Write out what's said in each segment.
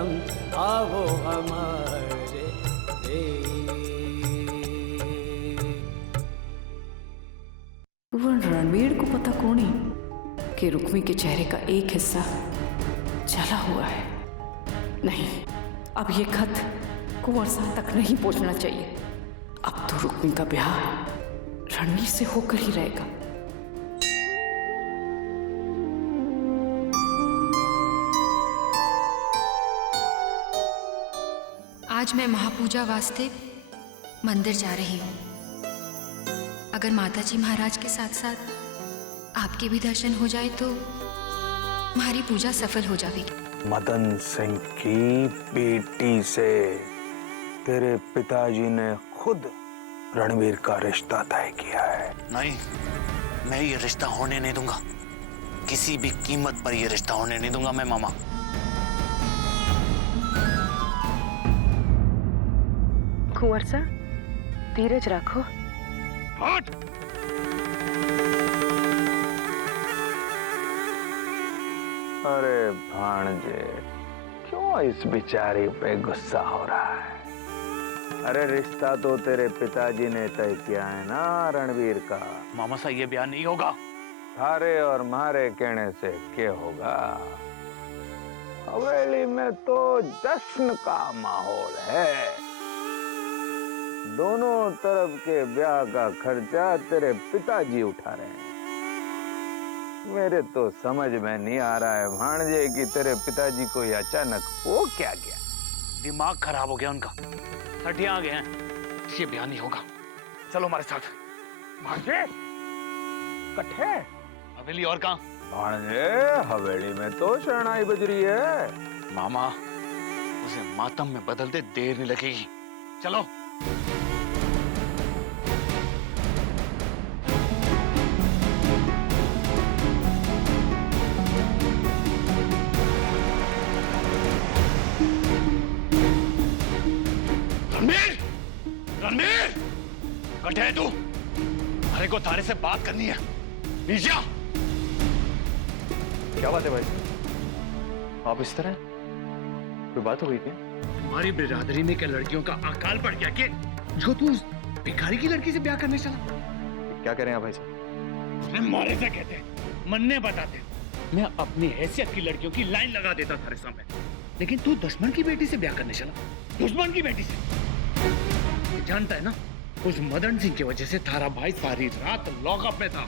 सनम आओ हमारे वो रणवीर को पता कौन ही कि रुक्मी के चेहरे का एक हिस्सा जला हुआ है। नहीं, अब ये खत कुंवर साहब तक नहीं पहुंचना चाहिए। अब तो रुक्मी का ब्याह रणवीर से होकर ही रहेगा। आज मैं महापूजा वास्ते मंदिर जा रही हूँ। अगर माताजी महाराज के साथ साथ आपके भी दर्शन हो जाए तो हमारी पूजा सफल हो जाएगी। मदन सिंह की बेटी से तेरे पिताजी ने खुद रणवीर का रिश्ता तय किया है। नहीं, मैं ये रिश्ता होने नहीं दूंगा। किसी भी कीमत पर ये रिश्ता होने नहीं दूंगा मैं मामा। कुंवर साहब, धीरज रखो। हट! अरे भाणजे, क्यों इस बेचारी पे गुस्सा हो रहा है? अरे रिश्ता तो तेरे पिताजी ने तय किया है ना रणवीर का। मामा साहब ये ब्याह नहीं होगा। थारे और मारे कहने से क्या होगा? हवेली में तो जश्न का माहौल है। दोनों तरफ के ब्याह का खर्चा तेरे पिताजी उठा रहे हैं। मेरे तो समझ में नहीं आ रहा है भाणजे कि तेरे पिताजी को ये अचानक हो क्या गया। दिमाग खराब हो गया उनका, सठिया आ गए हैं। ये ब्याह नहीं होगा। चलो हमारे साथ। भाणजे, कट्ठे हवेली और कहाँ? भाणजे, हवेली में तो शरणाई बज रही है। मामा, उसे मातम में बदलते देर नहीं लगेगी। चलो। रणवीर! रणवीर! कटे है तू? अरे को तारे से बात करनी है। नीचे आ। क्या बात है भाई? आप इस तरह कोई बात हो गई क्या? तुम्हारी बिरादरी में क्या लड़कियों का अकाल पड़ गया कि जो तू उस भिखारी की लड़की से ब्याह करने चला? क्या कह रहे हैं आप भाई साहब? मारे से कहते हैं, मनने बताते। मैं अपनी हैसियत की लड़कियों की लाइन लगा देता थारे सामने, लेकिन तू दुश्मन की बेटी से ब्याह करने चला। दुश्मन की बेटी से। जानता है ना, उस मदन सिंह की वजह से थारा भाई सारी रात लॉकअप में था।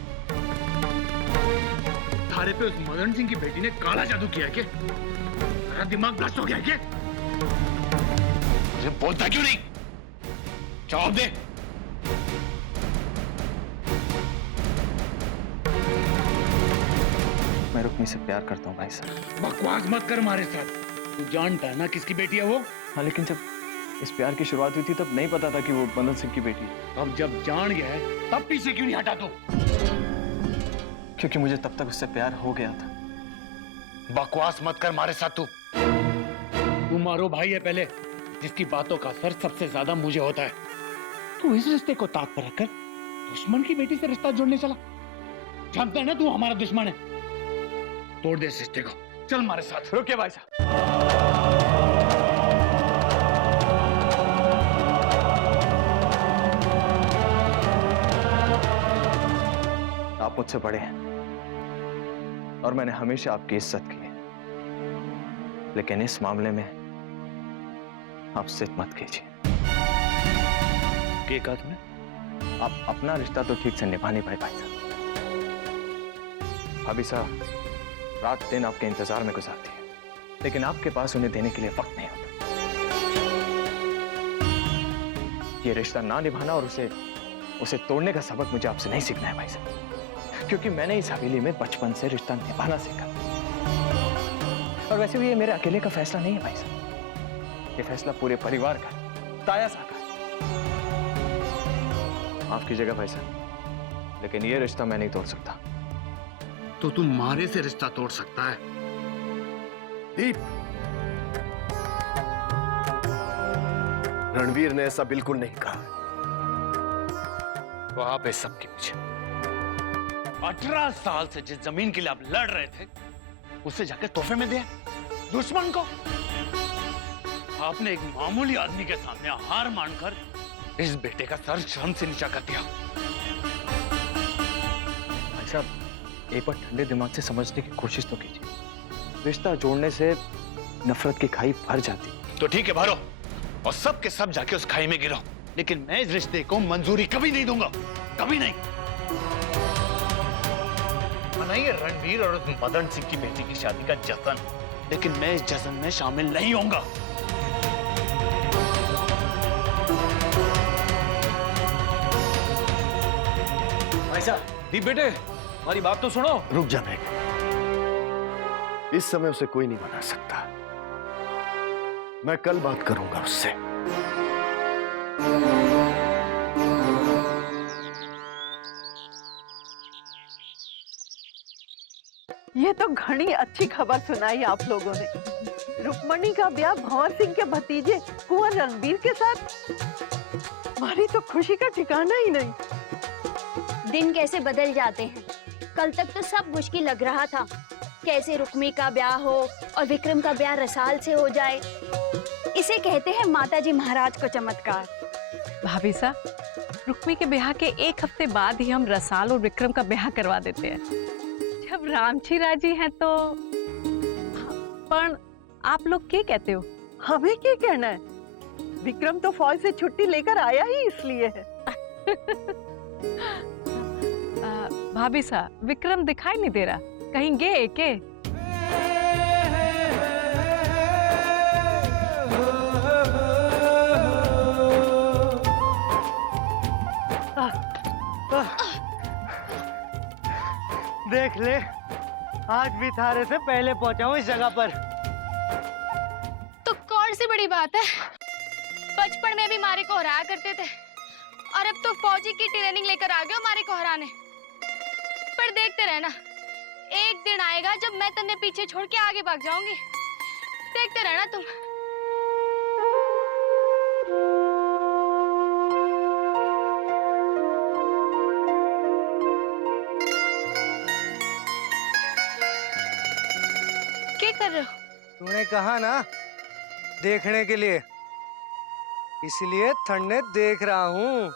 थारे पे उस मदन सिंह की बेटी ने काला जादू किया है क्या? तेरा दिमाग भ्रष्ट हो गया है क्या? मुझे बोलता क्यों नहीं? जवाब दे। मैं रुक्मी से प्यार करता हूँ भाई साहब। बकवास मत कर हमारे साथ। तू जानता है ना किसकी बेटी है वो? हाँ, लेकिन जब इस प्यार की शुरुआत हुई थी तब नहीं पता था कि वो मदन सिंह की बेटी है। अब जब जान गया है तब पीछे क्यों नहीं हटा तू? क्योंकि मुझे तब तक उससे प्यार हो गया था। बकवास मत कर हमारे साथ। तू मारो भाई है पहले, जिसकी बातों का असर सबसे ज्यादा मुझे होता है। तू इस रिश्ते को ताक पर रखकर दुश्मन की बेटी से रिश्ता जोड़ने चला। जानता है ना तू हमारा दुश्मन है। तोड़ दे इस रिश्ते को। चल हमारे साथ। रुकिए भाई साहब। आप मुझसे बड़े हैं और मैंने हमेशा आपकी इज्जत की है, लेकिन इस मामले में आप जिद मत कीजिए। कहा तुमने? आप अपना रिश्ता तो ठीक से निभा नहीं पाए भाई साहब। भाभी साहब रात दिन आपके इंतजार में गुजारती है, लेकिन आपके पास उन्हें देने के लिए वक्त नहीं होता। ये रिश्ता ना निभाना और उसे तोड़ने का सबक मुझे आपसे नहीं सीखना है भाई साहब, क्योंकि मैंने इस हवेली में बचपन से रिश्ता निभाना सीखा। और वैसे भी ये मेरे अकेले का फैसला नहीं है भाई साहब, ये फैसला पूरे परिवार का, ताया साहब का। माफ कीजिएगा भाई साहब, लेकिन ये रिश्ता मैं नहीं तोड़ सकता। तो तुम मारे से रिश्ता तोड़ सकता है? दीप, रणवीर ने ऐसा बिल्कुल नहीं कहा। तो आप इस सब के पीछे 18 साल से जिस जमीन के लिए आप लड़ रहे थे, उससे जाकर तोहफे में दिया दुश्मन को। आपने एक मामूली आदमी के सामने हार मानकर इस बेटे का सर शर्म से नीचा कर दिया। भाई साहब, एक बार ठंडे दिमाग से समझने की कोशिश तो कीजिए। रिश्ता जोड़ने से नफरत की खाई भर जाती। तो ठीक है, भरो और सब के सब जाके उस खाई में गिरो, लेकिन मैं इस रिश्ते को मंजूरी कभी नहीं दूंगा, कभी नहीं। मनाइए रणवीर और उस मदन सिंह की बेटी की शादी का जश्न, लेकिन मैं इस जश्न में शामिल नहीं होऊंगा। भाई साहब, दीप बेटे, हमारी बात तो सुनो। रुक जा बेटे, इस समय उसे कोई नहीं मना सकता। मैं कल बात करूंगा उससे। ये तो घनी अच्छी खबर सुनाई आप लोगों ने। रुक्मणी का ब्याह भंवर सिंह के भतीजे कुंवर रणबीर के साथ। हमारी तो खुशी का ठिकाना ही नहीं। दिन कैसे बदल जाते हैं। कल तक तो सब मुश्किल लग रहा था, कैसे रुक्मी का ब्याह हो और विक्रम का ब्याह रसाल से हो जाए। इसे कहते हैं माताजी महाराज को चमत्कार। भाभी साहब, रुक्मी के ब्याह के एक हफ्ते बाद ही हम रसाल और विक्रम का ब्याह करवा देते हैं, जब रामजी राजी हैं तो। पर आप लोग क्या कहते हो? हमें क्या कहना है, विक्रम तो फौज से छुट्टी लेकर आया ही इसलिए है। भाभी साहब, विक्रम दिखाई नहीं दे रहा, कहीं गए के? देख ले, आज भी थारे से पहले पहुंचा हूं इस जगह पर। तो कौन सी बड़ी बात है, बचपन में भी मारे को हराया करते थे और अब तो फौजी की ट्रेनिंग लेकर आ गए हो मारे को हराने। पर देखते रहना, एक दिन आएगा जब मैं तन्ने पीछे छोड़ के आगे भाग जाऊंगी। देखते रहना तुम। क्या कर रहे हो? तूने कहा ना देखने के लिए, इसलिए ठंडे देख रहा हूँ।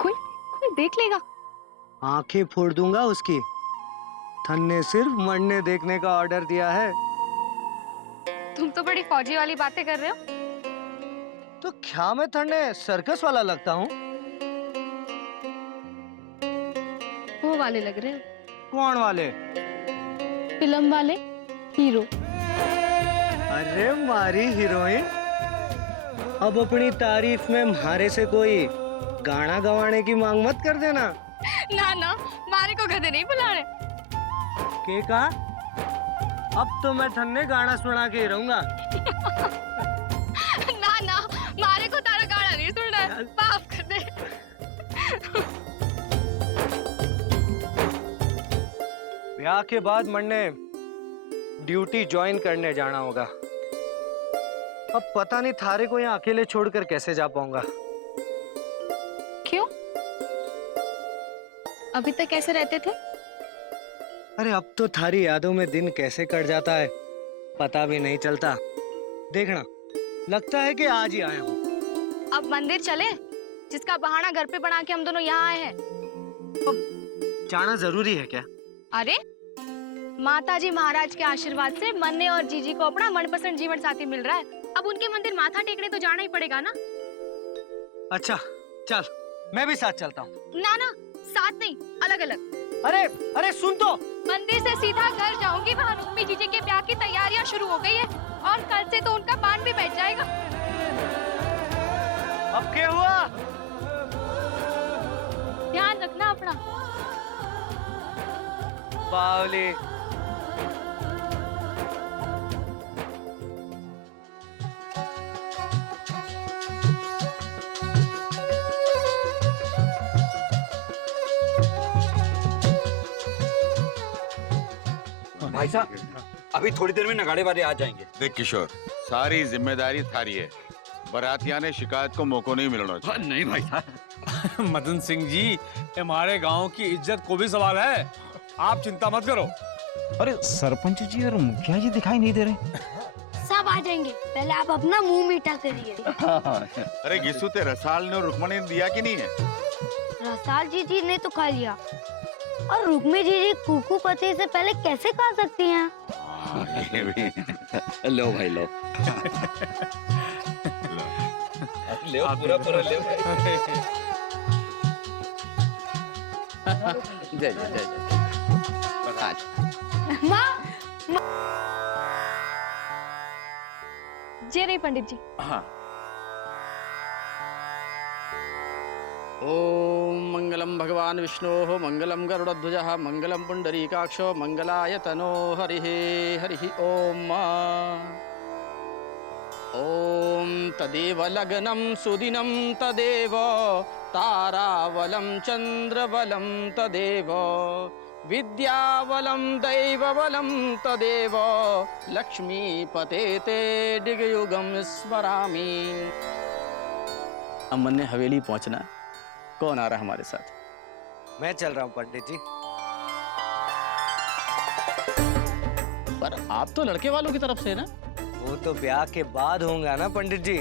कोई देख लेगा? आंखें फोड़ दूंगा उसकी। थन ने सिर्फ मरने देखने का ऑर्डर दिया है। तुम तो बड़ी फौजी वाली बातें कर रहे हो। तो क्या मैं थन्ने सर्कस वाला लगता हूँ? वो वाले लग रहे हो। कौन वाले? फिल्म वाले हीरो। अरे मारी हीरोइन, अब अपनी तारीफ में मारे से कोई गाना गवाने की मांग मत कर देना। ना, मारे को गधे नहीं बुलाने। के कहा? अब तो मैं थन्ने गाना सुना के ही रहूंगा। ना, मारे को तारा गाना नहीं सुनना है, माफ कर दे। ब्याह के बाद मन्ने ड्यूटी ज्वाइन करने जाना होगा। अब पता नहीं थारे को यहाँ अकेले छोड़कर कैसे जा पाऊंगा। क्यों? अभी तक कैसे रहते थे? अरे अब तो थारी यादों में दिन कैसे कट जाता है पता भी नहीं चलता। देखना, लगता है कि आज ही आया हूँ। अब मंदिर चले, जिसका बहाना घर पे बना के हम दोनों यहाँ आए हैं। अब जाना जरूरी है क्या? अरे माताजी महाराज के आशीर्वाद से मन्ने और जीजी को अपना मनपसंद जीवन साथी मिल रहा है। अब उनके मंदिर माथा टेकने तो जाना ही पड़ेगा ना। अच्छा चल, मैं भी साथ चलता हूँ। ना, साथ नहीं, अलग अलग। अरे सुन तो। मंदिर से सीधा घर जाऊंगी, वहाँ रुक्मी जीजी के ब्याह की तैयारियां शुरू हो गई है और कल से तो उनका पान भी बैठ जाएगा। अब क्या हुआ? ध्यान रखना अपना। बावली। भाई साहब, अभी थोड़ी देर में नगाड़े वाले आ जाएंगे। देख किशोर, सारी जिम्मेदारी थारी है। बरातिया ने शिकायत को मौका नहीं मिलना चाहिए। नहीं भाई साहब। मदन सिंह जी, हमारे गांव की इज्जत को भी सवाल है। आप चिंता मत करो, अरे सरपंच जी और मुखिया जी दिखाई नहीं दे रहे। सब आ जाएंगे, पहले आप अपना मुंह मीठा करिए। अरे गिसू ते रसाल ने और रुक्मणी ने दिया कि नहीं है? रसाल जी ने तो खा लिया, और रुक्मी जी कुकू पति से पहले कैसे खा सकती हैं? ये भी। लो भाई लो। ले पूरा पूरा ले। जय जय जय जय। माँ जे रही पंडित जी। हाँ। ओम मंगलम भगवान विष्णोः मंगलम गरुड़ध्वजः मंगलम पुंडरीकाक्षो मंगलाय तनो हरिः हरिः ओम। ओम तदेव लग्नं सुदिनं तदेव तारावलं चंद्रबलं तदेव विद्यावलं दैवबलं तदेव लक्ष्मीपते ते दिग्युगं स्मरामि। अमन ने हवेली पहुंचना है। कौन आ रहा है हमारे साथ? मैं चल रहा हूँ पंडित जी। पर आप तो लड़के वालों की तरफ से ना? वो तो ब्याह के बाद होगा ना पंडित जी।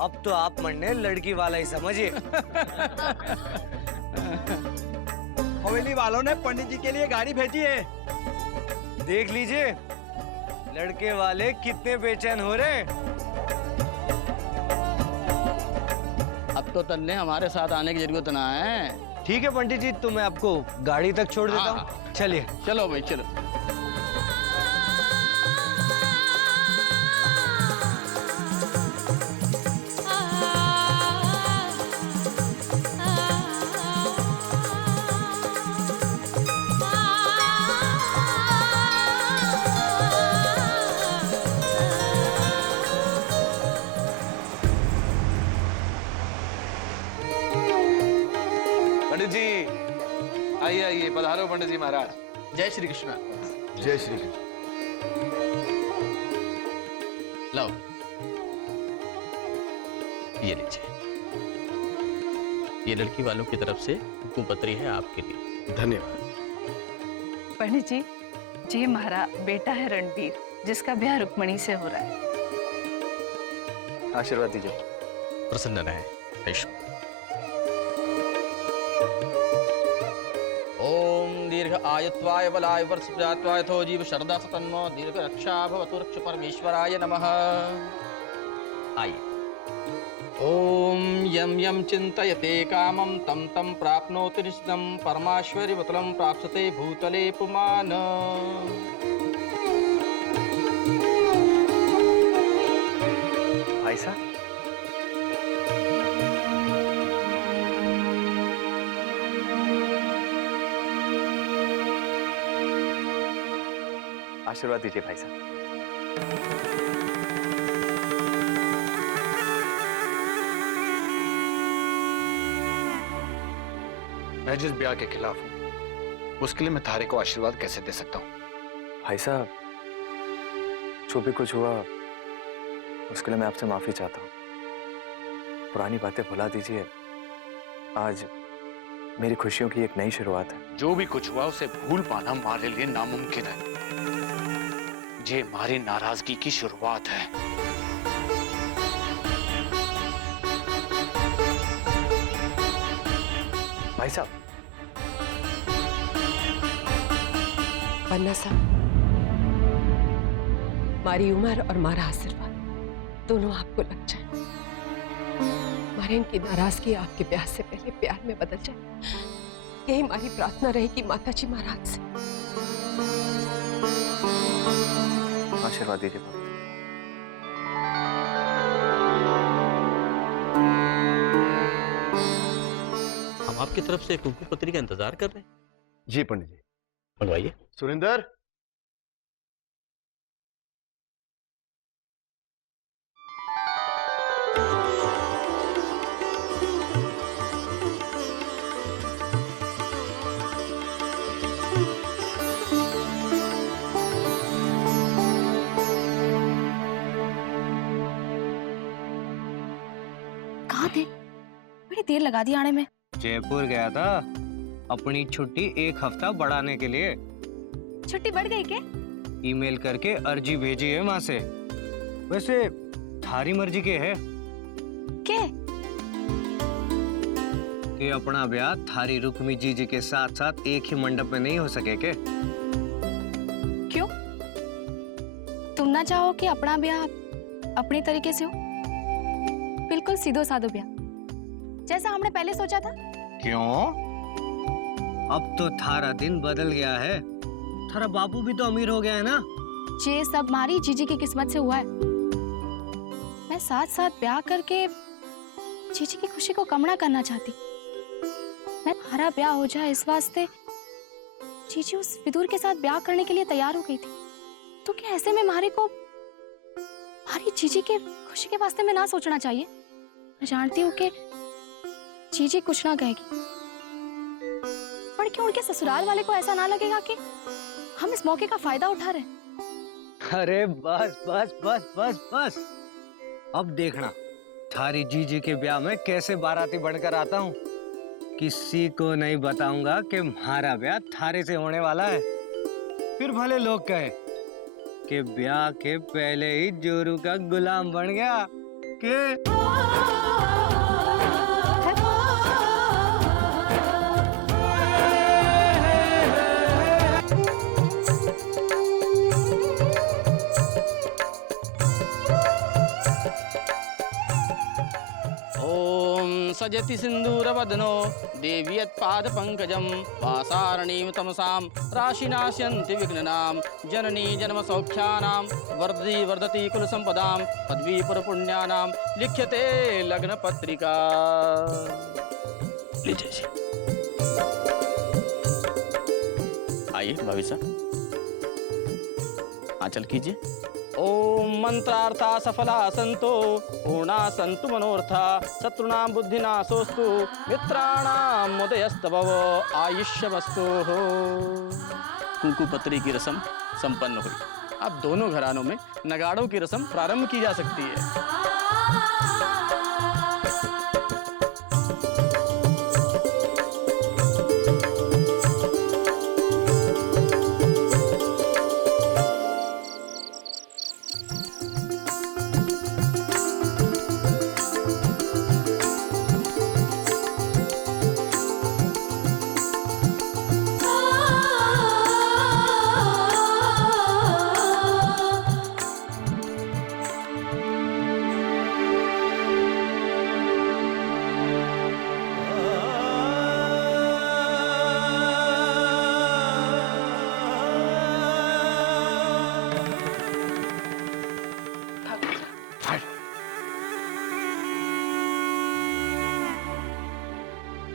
अब तो आप मन्ने लड़की वाला ही समझिए। हवेली वालों ने पंडित जी के लिए गाड़ी भेजी है। देख लीजिए लड़के वाले कितने बेचैन हो रहे हैं। अब तो तन्ने हमारे साथ आने की जरूरत ना है। ठीक है पंडित जी, तो मैं आपको गाड़ी तक छोड़ देता हूँ। चलिए। चलो भाई चलो। पंडित जी आइए आइए, पधारो पंडित जी महाराज। जय श्री कृष्ण। जय श्री कृष्ण। लाओ ये लीजिए, ये लड़की वालों की तरफ से हुकुम पत्री है आपके लिए। धन्यवाद। पंडित जी, ये हमारा बेटा है रणबीर, जिसका ब्याह रुक्मणी से हो रहा है। आशीर्वाद दीजिए। प्रसन्न रहे। ऐशो। ओम दीर्घ आयुत्वाय बलाय वर्ष प्रजात्वाय थो जीव शरदा सतन्मो दीर्घ रक्षा भवतु रक्ष परमेश्वराय नमः। आइए। ओम यम यम चिंतयते कामं तं तं प्राप्नोति निश्चितं परमाश्वर्यवतलं प्राप्स्यते भूतले पुमान। भाई साहब, आशीर्वाद दीजिए भाई साहब। मैं जिस ब्याह के खिलाफ हूँ उसके लिए मैं थारे को आशीर्वाद कैसे दे सकता हूँ? भाई साहब, जो भी कुछ हुआ उसके लिए मैं आपसे माफी चाहता हूँ। पुरानी बातें भुला दीजिए। आज मेरी खुशियों की एक नई शुरुआत है। जो भी कुछ हुआ उसे भूल पाना हमारे लिए नामुमकिन है। ये हमारी नाराजगी की शुरुआत है। भाई साहब, पन्ना साहब, मारी उम्र और मारा आशीर्वाद दोनों आपको लग जाए। मारे इनकी नाराजगी आपके ब्याह से पहले प्यार में बदल जाए, यही हमारी प्रार्थना रहेगी माताजी महाराज से। आशीर्वाद दीजिए। हम आपकी तरफ से कुंकू पत्री का इंतजार कर रहे हैं। जी पंडित जी। मंगवाइए। सुरेंद्र, कहाँ थे? बड़ी देर लगा दी आने में। जयपुर गया था अपनी छुट्टी एक हफ्ता बढ़ाने के लिए। छुट्टी बढ़ गई क्या? ईमेल करके अर्जी भेजी है वहां से। वैसे थारी मर्जी के है क्या? कि अपना ब्याह थारी रुक्मी जी के साथ साथ एक ही मंडप में नहीं हो सके के? क्यों? तुम ना चाहो कि अपना ब्याह अपने तरीके से हो? बिल्कुल सीधो साधो ब्याह, जैसा हमने पहले सोचा था। क्यों? अब तो थारा दिन बदल गया है। थारा बापू भी तो अमीर हो गया है ना। ये सब हमारी जीजी की किस्मत से हुआ है। मैं साथ साथ ब्याह करके जीजी की खुशी को कम ना करना चाहती। मैं हमारा ब्याह हो जाए इस वास्ते जीजी उस विदुर के साथ ब्याह करने के लिए तैयार हो गई थी। तो क्या ऐसे में हमारी को हमारी जीजी के खुशी के वास्ते में ना सोचना चाहिए? मैं जानती हूँ कि जीजी कुछ ना कहेगी, पर क्यों उनके ससुराल वाले को ऐसा ना लगेगा कि हम इस मौके का फायदा उठा रहे हैं? अरे बस बस बस बस बस, अब देखना थारी जीजी के ब्याह में कैसे बाराती बनकर आता हूँ। किसी को नहीं बताऊंगा कि हमारा ब्याह थारे से होने वाला है। फिर भले लोग कहे कि ब्याह के पहले ही जोरू का गुलाम बन गया के। सजति सिंदूरवदनो देवी यत्पाद पंकजम वासारणीं तमसां राशिनाश्यन्ति विघ्नानां जननी जन्म सौख्यानां वर्धति वर्धति कुल संपदां पदवी पुण्यानां लिख्यते लग्न पत्रिका। लीजिए जी, आइए भाभी साहब, आंचल कीजिए। ओम मंत्रार्था सफला संतो पूर्णा संतु मनोर्था शत्रुनां बुद्धिनाशोस्तु मित्राणां मुदयस्तभव आयुष्यमस्तु। कुंकुपत्री की रस्म संपन्न हुई। अब दोनों घरानों में नगाड़ों की रस्म प्रारंभ की जा सकती है।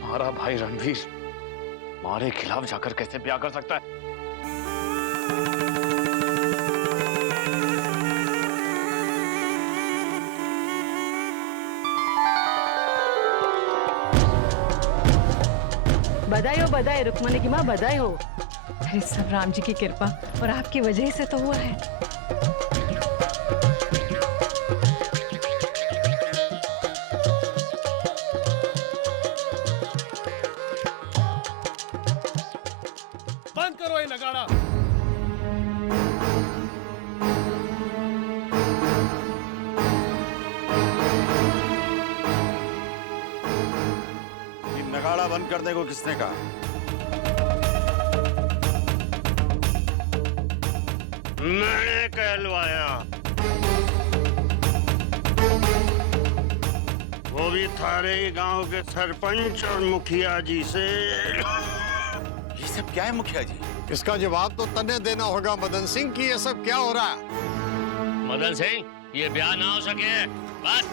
हमारा भाई रणवीर हमारे खिलाफ जाकर कैसे ब्याह कर सकता है? बधाई हो, बधाई रुक्मणी की माँ, बधाई हो। अरे सब राम जी की कृपा और आपकी वजह से तो हुआ है। बंद करो ये नगाड़ा। ये नगाड़ा बंद करने को किसने कहा? मैंने कहलवाया, वो भी थारे ही गांव के सरपंच और मुखिया जी से। ये सब क्या है मुखिया जी? इसका जवाब तो तन्ने देना होगा मदन सिंह कि ये सब क्या हो रहा है। मदन सिंह, ये ब्याह ना हो सके बस।